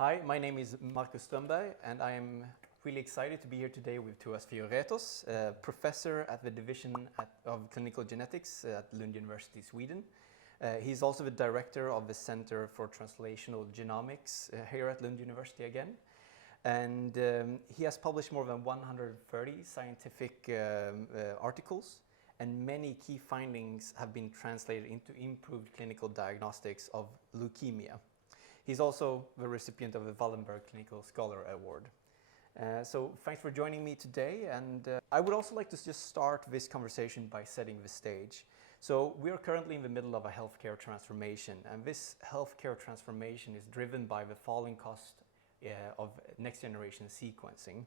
Hi, my name is Marcus Strömberg, and I am really excited to be here today with Thoas Fioretos, professor at the Division of Clinical Genetics at Lund University, Sweden. He's also the director of the Center for Translational Genomics here at Lund University again. And he has published more than 130 scientific articles, and many key findings have been translated into improved clinical diagnostics of leukemia. He's also the recipient of the Wallenberg Clinical Scholar Award. So thanks for joining me today, and I would also like to just start this conversation by setting the stage. So we are currently in the middle of a healthcare transformation, and this healthcare transformation is driven by the falling cost of next generation sequencing.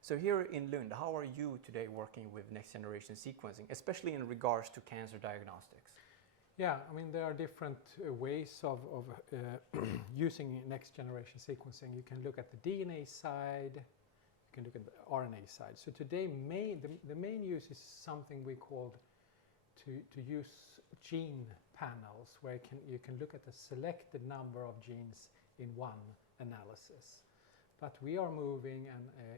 So here in Lund, how are you today working with next generation sequencing, especially in regards to cancer diagnostics? Yeah, I mean, there are different ways of using next generation sequencing. You can look at the DNA side, you can look at the RNA side. So today the main use is something we call to use gene panels, where you can look at a selected number of genes in one analysis. But we are moving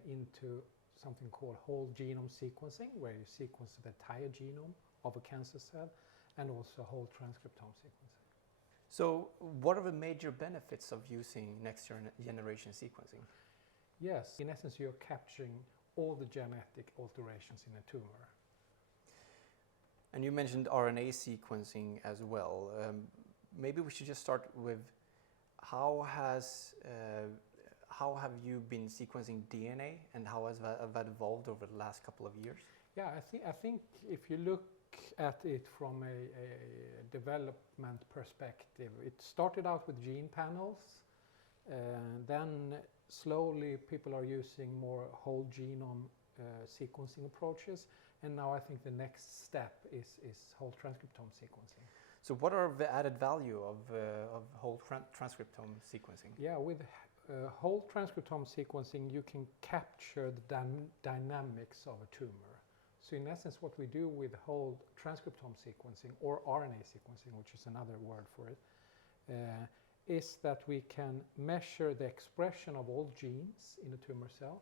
into something called whole genome sequencing, where you sequence the entire genome of a cancer cell, and also whole transcriptome sequencing. So what are the major benefits of using next generation sequencing? Yes, in essence you're capturing all the genetic alterations in a tumor. And you mentioned RNA sequencing as well. Maybe we should just start with how have you been sequencing DNA, and how has that evolved over the last couple of years? Yeah, I think if you look at it from a development perspective, it started out with gene panels, then slowly people are using more whole genome sequencing approaches, and now I think the next step is whole transcriptome sequencing. So what are the added value of whole transcriptome sequencing? Yeah, with whole transcriptome sequencing you can capture the dynamics of a tumor. So in essence what we do with whole transcriptome sequencing, or RNA sequencing, which is another word for it, is that we can measure the expression of all genes in a tumor cell,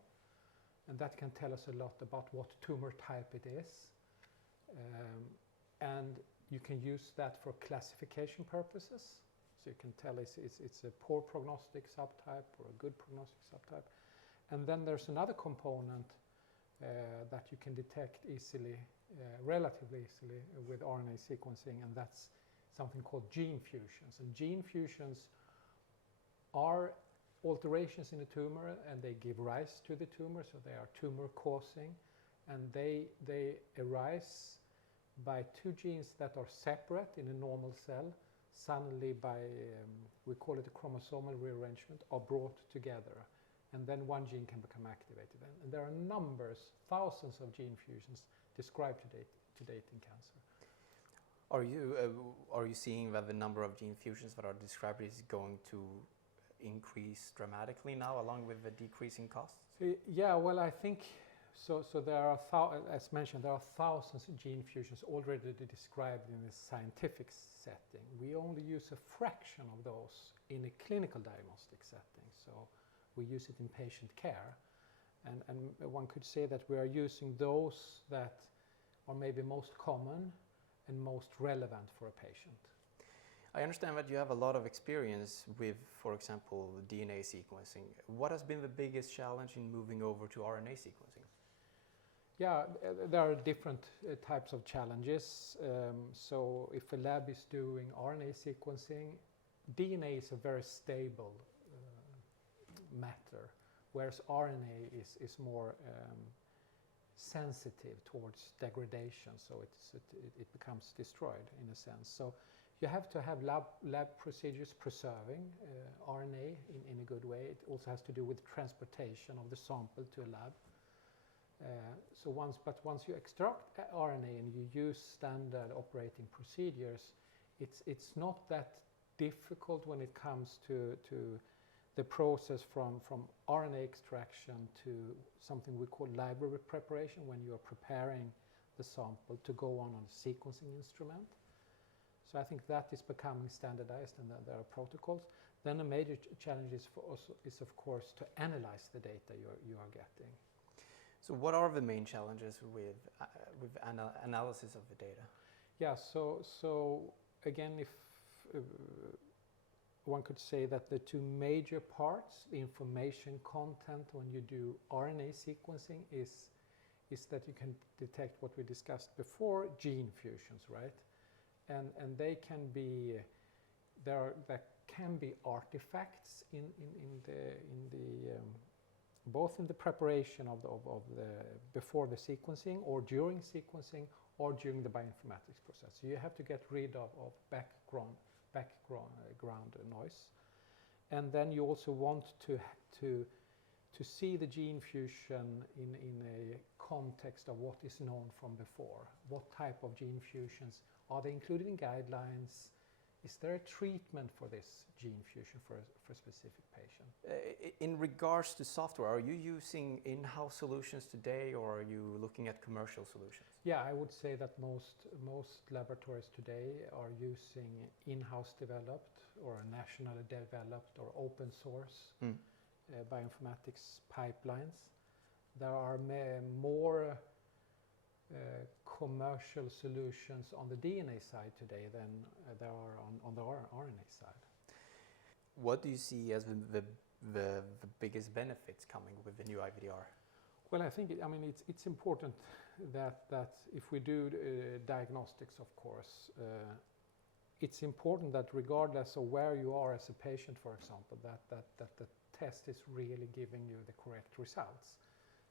and that can tell us a lot about what tumor type it is. And you can use that for classification purposes. So you can tell it's a poor prognostic subtype or a good prognostic subtype. And then there's another component that you can detect easily, relatively easily, with RNA sequencing, and that's something called gene fusions. And gene fusions are alterations in a tumor, and they give rise to the tumor, so they are tumor causing, and they arise by two genes that are separate in a normal cell, suddenly by, we call it a chromosomal rearrangement, are brought together. And then one gene can become activated. And there are numbers, thousands of gene fusions described to date in cancer. Are you seeing that the number of gene fusions that are described is going to increase dramatically now, along with the decreasing costs? Yeah, well, I think so. So there are, as mentioned, there are thousands of gene fusions already described in a scientific setting. We only use a fraction of those in a clinical diagnostic setting. So we use it in patient care, and one could say that we are using those that are maybe most common and most relevant for a patient. I understand that you have a lot of experience with, for example, DNA sequencing. What has been the biggest challenge in moving over to RNA sequencing? Yeah, there are different types of challenges. So if a lab is doing RNA sequencing, DNA is a very stable matter, whereas RNA is more sensitive towards degradation, so it becomes destroyed in a sense. So you have to have lab procedures preserving RNA in a good way. It also has to do with transportation of the sample to a lab. But once you extract RNA and you use standard operating procedures, it's not that difficult when it comes to the process from RNA extraction to something we call library preparation, when you are preparing the sample to go on a sequencing instrument. So I think that is becoming standardized, and there are protocols. Then a major challenge is of course to analyze the data you are getting. So what are the main challenges with analysis of the data? Yeah, so again, if one could say that the two major parts, the information content when you do RNA sequencing is that you can detect what we discussed before, gene fusions, right? And they can be, there can be artifacts in the both in the preparation of the before the sequencing or during sequencing or during the bioinformatics process. So you have to get rid of background noise, and then you also want to see the gene fusion in a context of what is known from before. What type of gene fusions are they included in guidelines? Is there a treatment for this gene fusion for a specific patient? In regards to software, are you using in-house solutions today, or are you looking at commercial solutions? Yeah, I would say that most laboratories today are using in-house developed or nationally developed or open source bioinformatics pipelines. There are more commercial solutions on the DNA side today than there are on the RNA side. What do you see as the biggest benefits coming with the new IVDR? Well, I think it's important that if we do diagnostics, of course, it's important that regardless of where you are as a patient, for example, that the test is really giving you the correct results.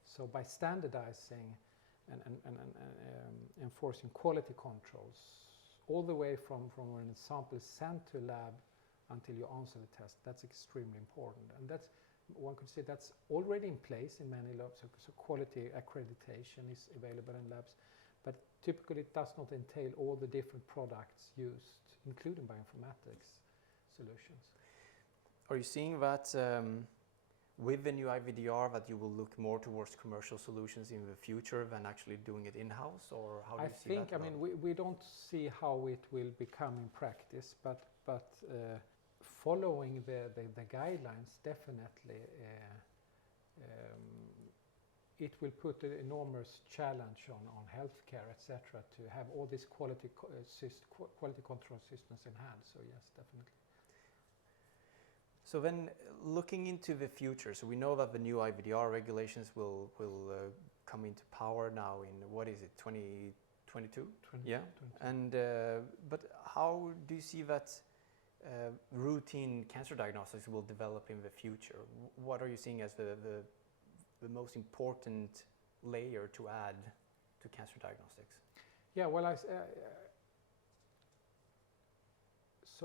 So by standardizing and enforcing quality controls all the way from when a sample is sent to a lab until you answer the test, that's extremely important. And that's, one could say that's already in place in many labs, so quality accreditation is available in labs, but typically it does not entail all the different products used, including bioinformatics solutions. Are you seeing that with the new IVDR that you will look more towards commercial solutions in the future than actually doing it in-house, or how do you see that? I think, we don't see how it will become in practice, but following the guidelines, definitely it will put an enormous challenge on healthcare, etc., to have all these quality control systems in hand. So yes, definitely. So then, looking into the future, so we know that the new IVDR regulations will come into power now in, what is it, 2022? Yeah. 22. And but how do you see that routine cancer diagnostics will develop in the future? What are you seeing as the most important layer to add to cancer diagnostics? Yeah, well,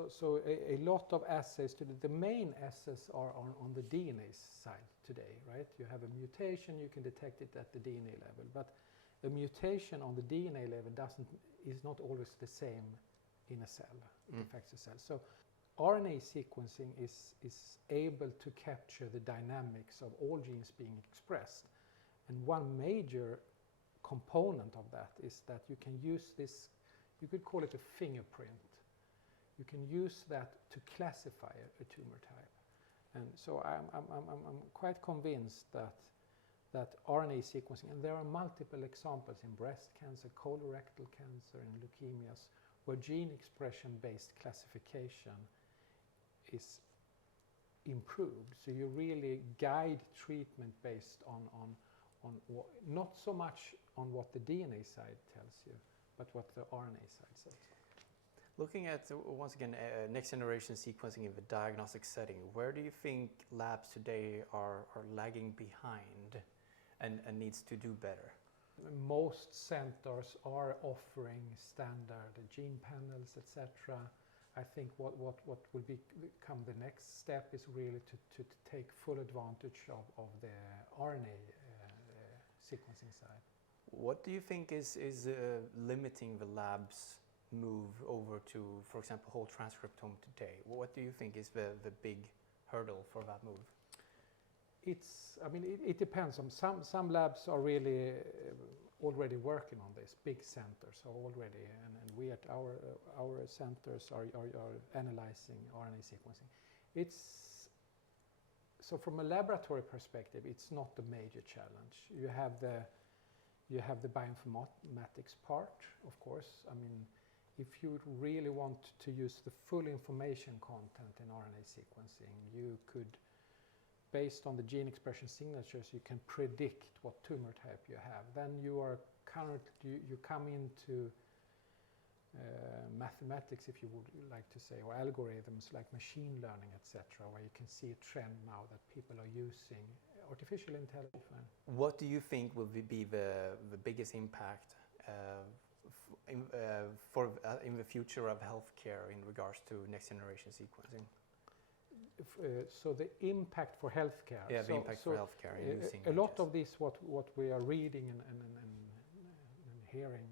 so a lot of assays today, the main assays are on the DNA side today, right? You have a mutation, you can detect it at the DNA level, but a mutation on the DNA level is not always the same in a cell. It affects the cell. So RNA sequencing is able to capture the dynamics of all genes being expressed. And one major component of that is that you can use this, you could call it a fingerprint. You can use that to classify a tumor type. And so I'm quite convinced that RNA sequencing, and there are multiple examples in breast cancer, colorectal cancer, and leukemias, where gene expression-based classification is improved. So you really guide treatment based on not so much on what the DNA side tells you, but what the RNA side says. Looking at, once again, next generation sequencing in the diagnostic setting, where do you think labs today are lagging behind and needs to do better? Most centers are offering standard gene panels, etc. I think what will become the next step is really to take full advantage of the RNA sequencing side. What do you think is limiting the lab's move over to, for example, whole transcriptome today? What do you think is the big hurdle for that move? It depends on some labs are really already working on this. Big centers are already, and we at our centers are analyzing RNA sequencing. So from a laboratory perspective, it's not a major challenge. You have the bioinformatics part, of course. I mean, if you really want to use the full information content in RNA sequencing, you could, based on the gene expression signatures, you can predict what tumor type you have. Then you come into mathematics, if you would like to say, or algorithms like machine learning, etc., where you can see a trend now that people are using artificial intelligence. What do you think will be the biggest impact in the future of healthcare in regards to next generation sequencing? So the impact for healthcare. Yeah, the impact for healthcare in using a lot of this, what we are reading and hearing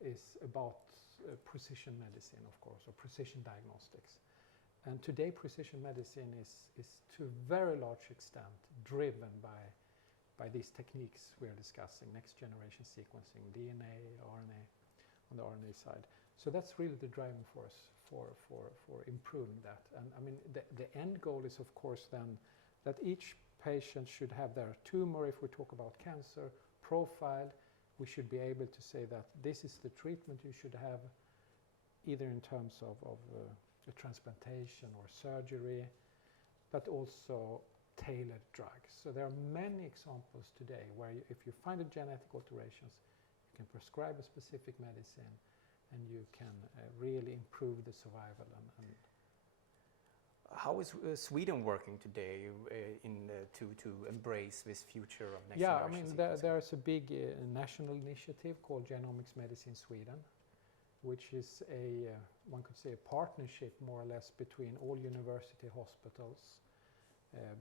is about precision medicine, of course, or precision diagnostics. And today precision medicine is to a very large extent driven by these techniques we are discussing, next generation sequencing, DNA, RNA, on the RNA side. So that's really the driving force for improving that. And I mean, the end goal is, of course, then that each patient should have their tumor, if we talk about cancer, profiled. We should be able to say that this is the treatment you should have, either in terms of a transplantation or surgery, but also tailored drugs. So there are many examples today where if you find a genetic alterations, you can prescribe a specific medicine and you can really improve the survival. How is Sweden working today to embrace this future of next generation sequencing? Yeah, I mean, there's a big national initiative called Genomics Medicine Sweden, which is one could say, a partnership more or less between all university hospitals,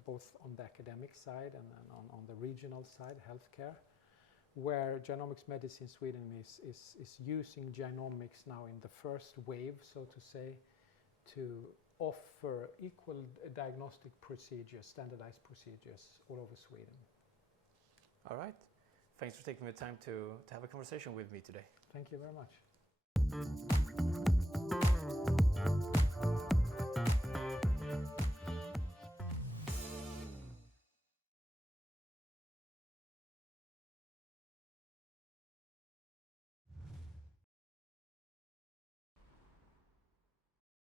both on the academic side and on the regional side, healthcare, where Genomics Medicine Sweden is using genomics now in the first wave, so to say, to offer equal diagnostic procedures, standardized procedures all over Sweden. All right. Thanks for taking the time to have a conversation with me today. Thank you very much.